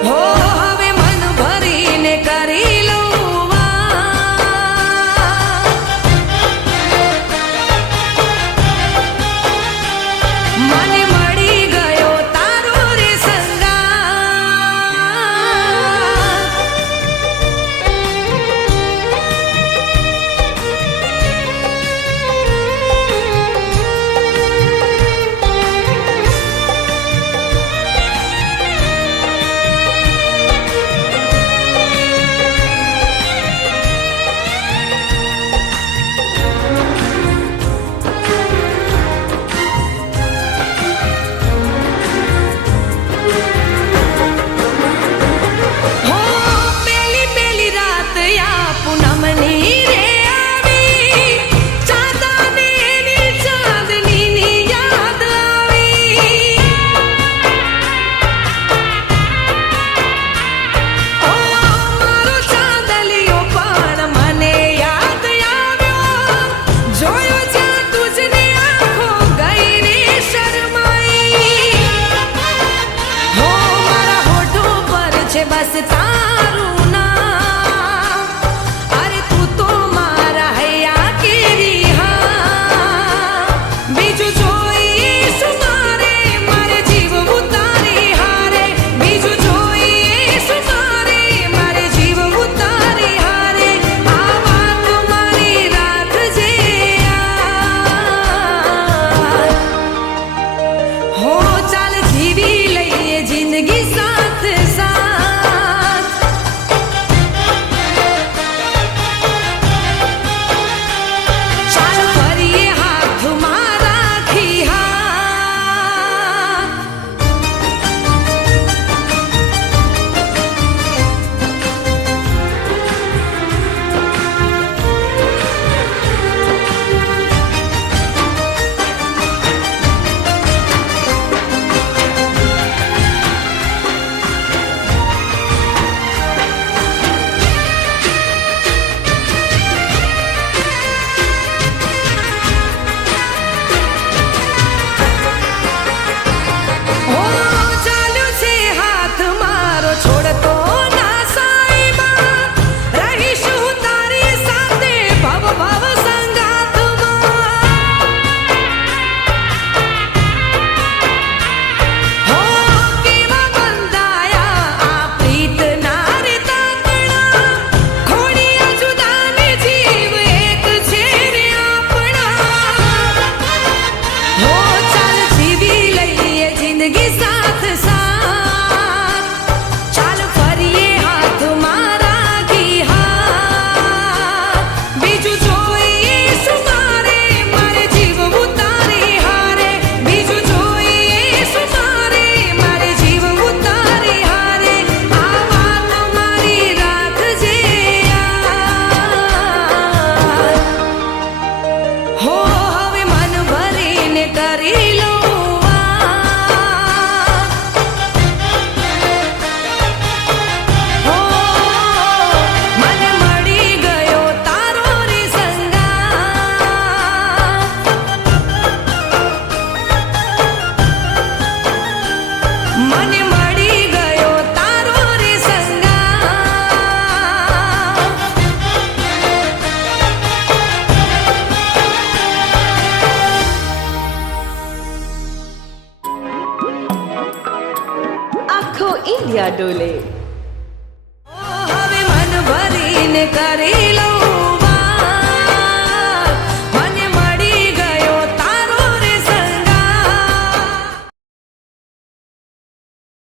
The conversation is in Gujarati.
હો હવે મન ભરીને કરી લઉં મને મળી ગયો તારો રે બસ તારું નામ અરે તું તો મારા હૈયા કેરી હા બીજું જોઈએ શું મારે મારે જીવવું તારી હારે બીજું જોઈએ શું મારે મારે જીવવું તારી હારે આ વાત મારી રાખજે હો ચાલ જીવી લઈએ જિંદગી સાથ સાથ મને મળી ગયો તારો રે સંગા આખો ઇન્ડિયા ડોલે